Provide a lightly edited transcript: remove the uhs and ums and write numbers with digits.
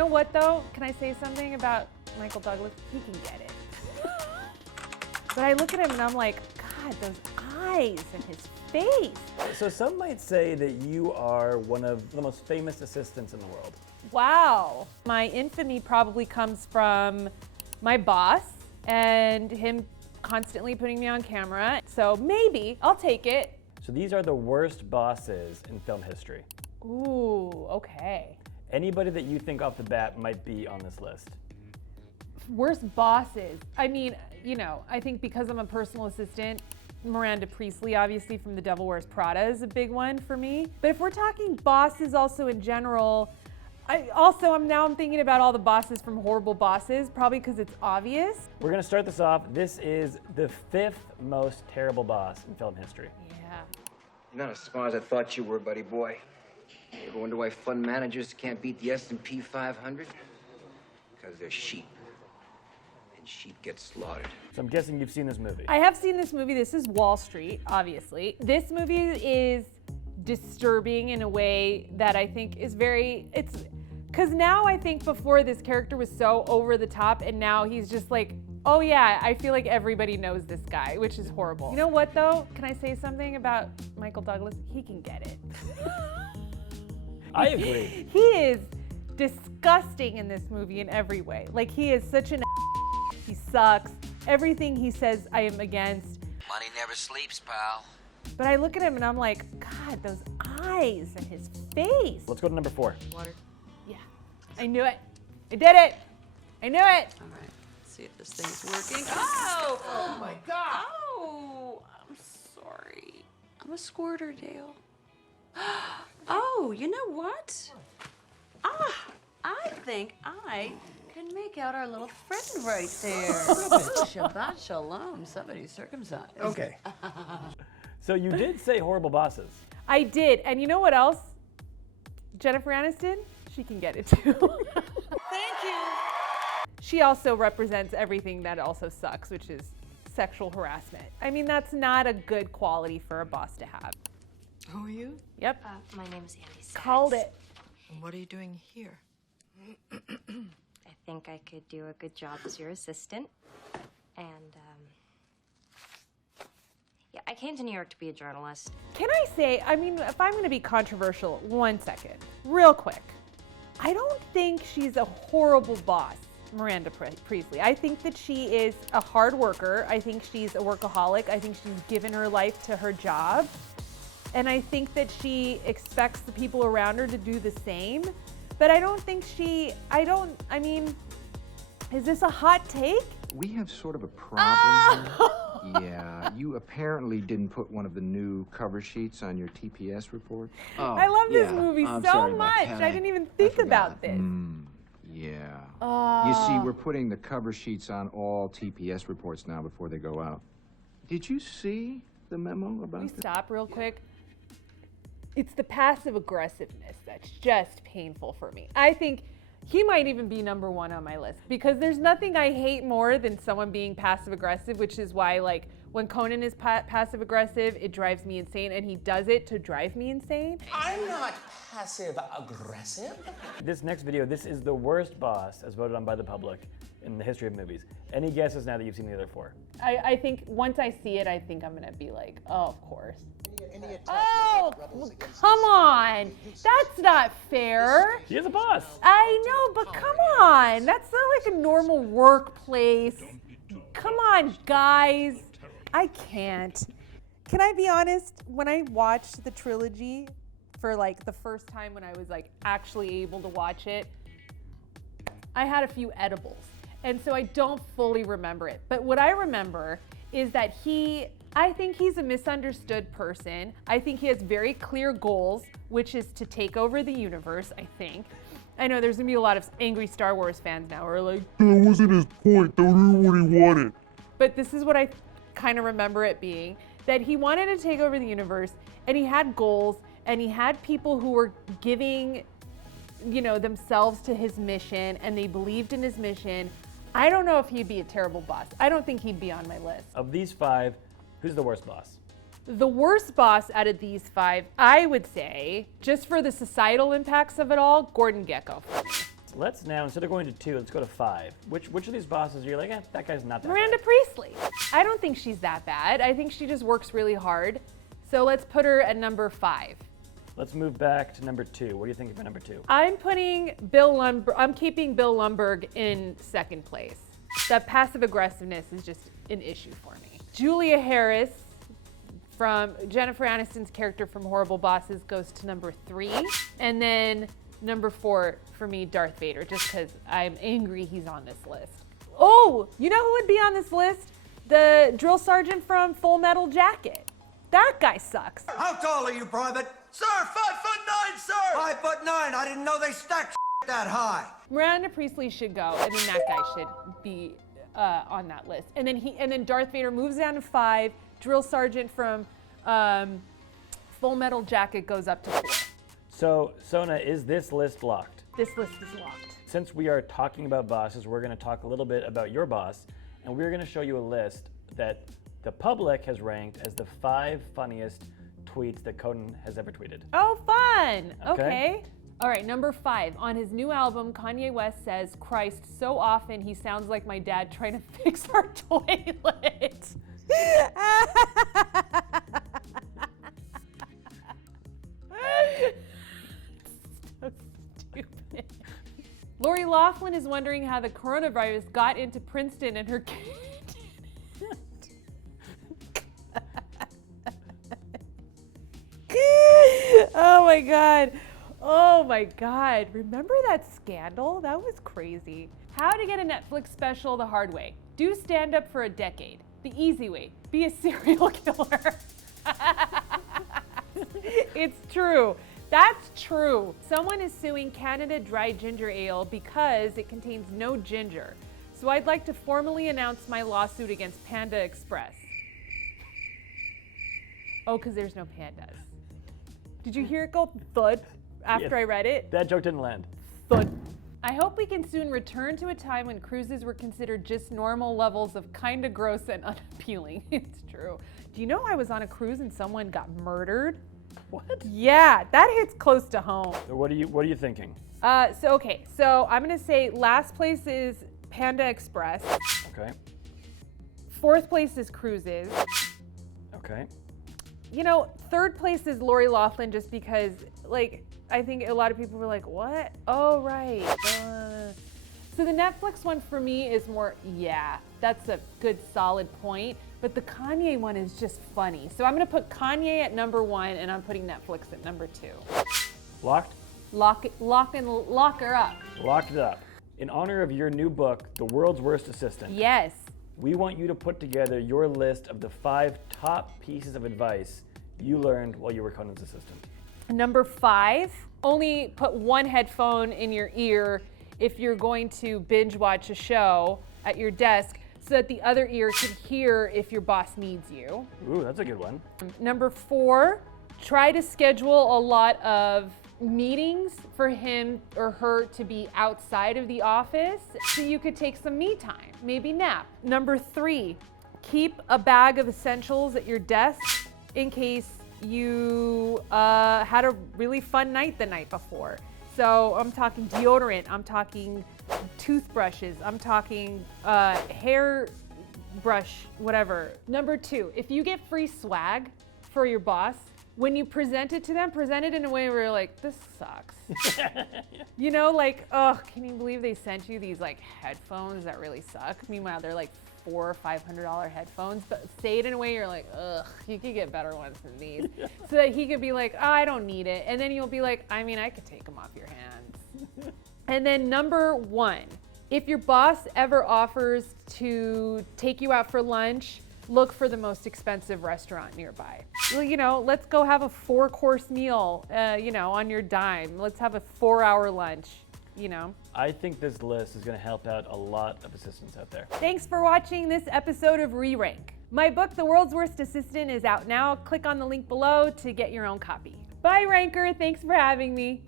know what though? Can I say something about Michael Douglas? He can get it. But I look at him and I'm like, God, those eyes and his face. So some might say that you are one of the most famous assistants in the world. Wow. My infamy probably comes from my boss and him constantly putting me on camera. So maybe I'll take it. So these are the worst bosses in film history. Ooh, okay. Anybody that you think off the bat might be on this list? Worst bosses. I mean, you know, I think because I'm a personal assistant, Miranda Priestley, obviously from The Devil Wears Prada, is a big one for me. But if we're talking bosses also in general, I'm thinking about all the bosses from Horrible Bosses, probably because it's obvious. We're gonna start this off. This is the 5th most terrible boss in film history. Yeah. You're not as smart as I thought you were, buddy boy. You ever wonder why fund managers can't beat the S&P 500? Because they're sheep. And sheep get slaughtered. So I'm guessing you've seen this movie. I have seen this movie. This is Wall Street, obviously. This movie is disturbing in a way that I think is because now I think before this character was so over the top and now he's just like, oh yeah, I feel like everybody knows this guy, which is horrible. You know what though? Can I say something about Michael Douglas? He can get it. I agree. He is disgusting in this movie in every way. Like he is such an he sucks. Everything he says I am against. Money never sleeps, pal. But I look at him and I'm like, God, those eyes and his face. Let's go to number 4. Water. Yeah, I knew it. I did it. I knew it. All right. Let's see if this thing's working. Oh! Oh my God! Oh! I'm sorry. I'm a squirter, Dale. Oh, you know what? I think I can make out our little friend right there. Shabbat shalom. Somebody's circumcised. Okay. So you did say Horrible Bosses. I did. And you know what else? Jennifer Aniston, she can get it too. Thank you. She also represents everything that also sucks, which is sexual harassment. I mean, that's not a good quality for a boss to have. Who are you? Yep. My name is Andy Sachs. Called it. And what are you doing here? I think I could do a good job as your assistant. And, yeah, I came to New York to be a journalist. Can I say, I mean, if I'm going to be controversial, 1 second, real quick. I don't think she's a horrible boss, Miranda Priestley. I think that she is a hard worker. I think she's a workaholic. I think she's given her life to her job. And I think that she expects the people around her to do the same. But I don't think I mean, is this a hot take? We have sort of a problem here. Yeah, you apparently didn't put one of the new cover sheets on your TPS report. Oh, I love this movie so much. I didn't even think about this. Yeah. You see, we're putting the cover sheets on all TPS reports now before they go out. Did you see the memo about Can we stop real quick? It's the passive aggressiveness that's just painful for me. I think he might even be number 1 on my list because there's nothing I hate more than someone being passive aggressive, which is why, like, when Conan is passive aggressive, it drives me insane, and he does it to drive me insane. I'm not passive aggressive. This next video, this is the worst boss as voted on by the public in the history of movies. Any guesses now that you've seen the other 4? I think once I see it, I think I'm gonna be like, oh, of course. Oh, come on. That's not fair. He is a boss. I know, but come on. That's not like a normal workplace. Come on, guys. I can't. Can I be honest? When I watched the trilogy for like the first time when I was like actually able to watch it, I had a few edibles. And so I don't fully remember it. But what I remember is that I think he's a misunderstood person. I think he has very clear goals, which is to take over the universe, I think. I know there's gonna be a lot of angry Star Wars fans now who are like, that wasn't his point, that wasn't what he wanted. But this is what I kind of remember it being, that he wanted to take over the universe and he had goals and he had people who were giving, you know, themselves to his mission and they believed in his mission. I don't know if he'd be a terrible boss. I don't think he'd be on my list. Of these 5, who's the worst boss? The worst boss out of these 5, I would say, just for the societal impacts of it all, Gordon Gekko. Let's now, instead of going to 2, let's go to 5. Which of these bosses are you like, that guy's not that Miranda bad? Priestley. I don't think she's that bad. I think she just works really hard. So let's put her at number 5. Let's move back to number 2. What are you thinking for number 2? I'm keeping Bill Lumbeg in second place. That passive aggressiveness is just an issue for me. Julia Harris from Jennifer Aniston's character from Horrible Bosses goes to number 3. And then number 4 for me, Darth Vader, just because I'm angry he's on this list. Oh, you know who would be on this list? The drill sergeant from Full Metal Jacket. That guy sucks. How tall are you, Private? Sir, 5'9", sir! 5'9". I didn't know they stacked that high. Miranda Priestley should go, and then that guy should be on that list. And then Darth Vader moves down to 5. Drill sergeant from Full Metal Jacket goes up to 4. So, Sona, is this list locked? This list is locked. Since we are talking about bosses, we're going to talk a little bit about your boss, and we're going to show you a list that the public has ranked as the 5 funniest tweets that Conan has ever tweeted. Oh, fun. Okay. Okay. All right, number 5. On his new album, Kanye West says, "Christ, so often he sounds like my dad trying to fix our toilet." So stupid. Lori Loughlin is wondering how the coronavirus got into Princeton and her kid. Oh my God. Oh my God. Remember that scandal? That was crazy. How to get a Netflix special the hard way. Do stand up for a decade. The easy way. Be a serial killer. It's true. That's true. Someone is suing Canada Dry Ginger Ale because it contains no ginger. So I'd like to formally announce my lawsuit against Panda Express. Oh, because there's no pandas. Did you hear it go thud after I read it? That joke didn't land. Thud. I hope we can soon return to a time when cruises were considered just normal levels of kinda gross and unappealing. It's true. Do you know I was on a cruise and someone got murdered? What? Yeah, that hits close to home. So what are you thinking? So I'm gonna say last place is Panda Express. Okay. 4th place is cruises. Okay. You know, 3rd place is Lori Loughlin, just because, like, I think a lot of people were like, what? Oh, right. So the Netflix one for me is more, yeah, that's a good solid point. But the Kanye one is just funny. So I'm gonna put Kanye at number 1 and I'm putting Netflix at number 2. Locked? Lock her up. Locked it up. In honor of your new book, The World's Worst Assistant, Yes. we want you to put together your list of the 5 top pieces of advice you learned while you were Conan's assistant. Number 5, only put one headphone in your ear if you're going to binge watch a show at your desk so that the other ear can hear if your boss needs you. Ooh, that's a good one. Number 4, try to schedule a lot of meetings for him or her to be outside of the office so you could take some me time, maybe nap. Number 3, keep a bag of essentials at your desk in case you had a really fun night the night before. So I'm talking deodorant, I'm talking toothbrushes, I'm talking hair brush, whatever. Number 2, if you get free swag for your boss, when you present it to them, present it in a way where you're like, this sucks. You know, like, oh, can you believe they sent you these like headphones that really suck? Meanwhile, they're like $400 or $500 headphones, but say it in a way you're like, ugh, you could get better ones than these. So that he could be like, oh, I don't need it. And then you'll be like, I mean, I could take them off your hands. And then number 1, if your boss ever offers to take you out for lunch, look for the most expensive restaurant nearby. Well, you know, let's go have a 4-course meal, you know, on your dime. Let's have a 4-hour lunch, you know. I think this list is going to help out a lot of assistants out there. Thanks for watching this episode of ReRank. My book, The World's Worst Assistant, is out now. Click on the link below to get your own copy. Bye, Ranker. Thanks for having me.